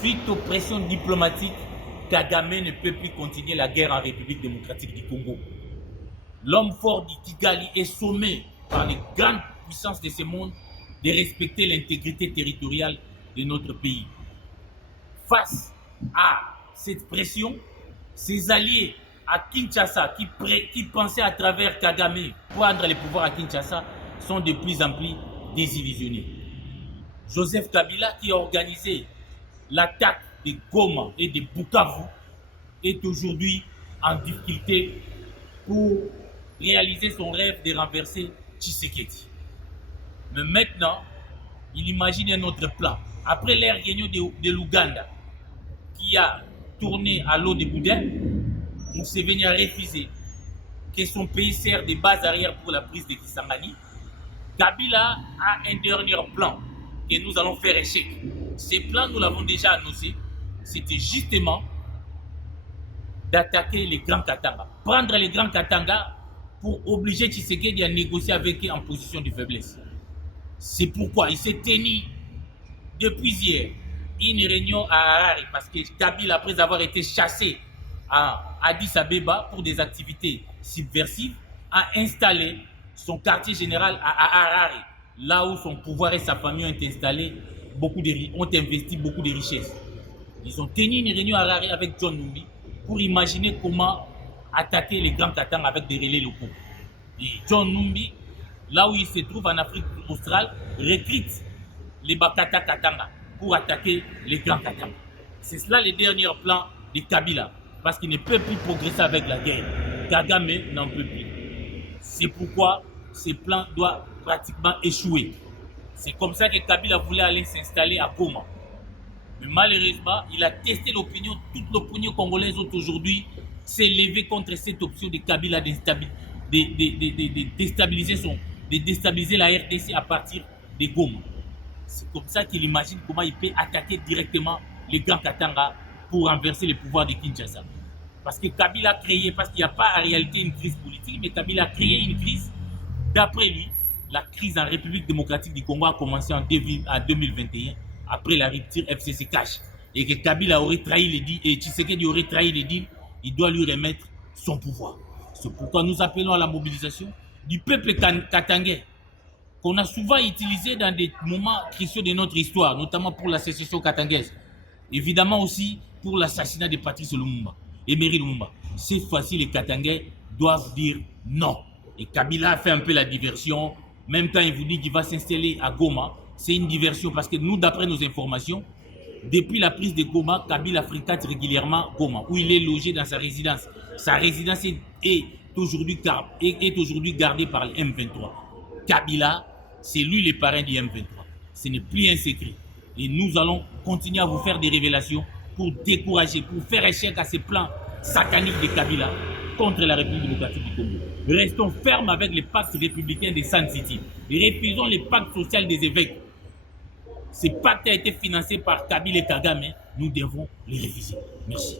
Suite aux pressions diplomatiques, Kagame ne peut plus continuer la guerre en République démocratique du Congo. L'homme fort du Kigali est sommé par les grandes puissances de ce monde de respecter l'intégrité territoriale de notre pays. Face à cette pression, ses alliés à Kinshasa, qui pensaient à travers Kagame prendre le pouvoir à Kinshasa, sont de plus en plus désillusionnés. Joseph Kabila, qui a organisé l'attaque de Goma et de Bukavu, est aujourd'hui en difficulté pour réaliser son rêve de renverser Tshisekedi. Mais maintenant, il imagine un autre plan. Après l'ère réunion de l'Ouganda, qui a tourné à l'eau de boudin, Museveni a refusé que son pays sert de base arrière pour la prise de Kisangani. Kabila a un dernier plan que nous allons faire échec. Ces plans, nous l'avons déjà annoncé, c'était justement d'attaquer les Grands Katanga. Prendre les Grands Katanga pour obliger Tshisekedi à négocier avec eux en position de faiblesse. C'est pourquoi il s'est tenu depuis hier une réunion à Harare, parce que Kabila, après avoir été chassé à Addis Abeba pour des activités subversives, a installé son quartier général à Harare, là où son pouvoir et sa famille ont installé ont investi beaucoup de richesses. Ils ont tenu une réunion à Harare avec John Numbi pour imaginer comment attaquer les Grands Katanga avec des relais locaux. Et John Numbi, là où il se trouve en Afrique australe, recrute les Bakata Katanga pour attaquer les Grands Katanga. C'est cela le dernier plan de Kabila, parce qu'il ne peut plus progresser avec la guerre. Kagame n'en peut plus. C'est pourquoi ce plan doit pratiquement échouer. C'est comme ça que Kabila voulait aller s'installer à Goma. Mais malheureusement, il a testé l'opinion. Toute l'opinion congolaise aujourd'hui s'est levée contre cette option de Kabila de déstabiliser la RDC à partir de Goma. C'est comme ça qu'il imagine comment il peut attaquer directement les Grands Katanga pour renverser le pouvoir de Kinshasa. Parce que Kabila a créé, parce qu'il n'y a pas en réalité une crise politique, mais Kabila a créé une crise. D'après lui, la crise en République démocratique du Congo a commencé en 2021, après la rupture FCC-Cash. Et que Kabila aurait trahi les deals, et Tshisekedi aurait trahi les deals, il doit lui remettre son pouvoir. C'est pourquoi nous appelons à la mobilisation du peuple katangais, qu'on a souvent utilisé dans des moments cruciaux de notre histoire, notamment pour la sécession katangaise. Évidemment aussi pour l'assassinat de Patrice Lumumba et Emery Lumumba. Cette fois-ci, les Katangais doivent dire non. Et Kabila a fait un peu la diversion. Même quand il vous dit qu'il va s'installer à Goma, c'est une diversion parce que nous, d'après nos informations, depuis la prise de Goma, Kabila fréquente régulièrement Goma, où il est logé dans sa résidence. Sa résidence est aujourd'hui gardée par le M23. Kabila, c'est lui le parrain du M23. Ce n'est plus un secret. Et nous allons continuer à vous faire des révélations pour décourager, pour faire échec à ces plans sataniques de Kabila contre la République démocratique du Congo. Restons fermes avec les pactes républicains de Sun City. Refusons les pactes sociaux des évêques. Ces pactes ont été financés par Kabila et Kagame. Nous devons les refuser. Merci.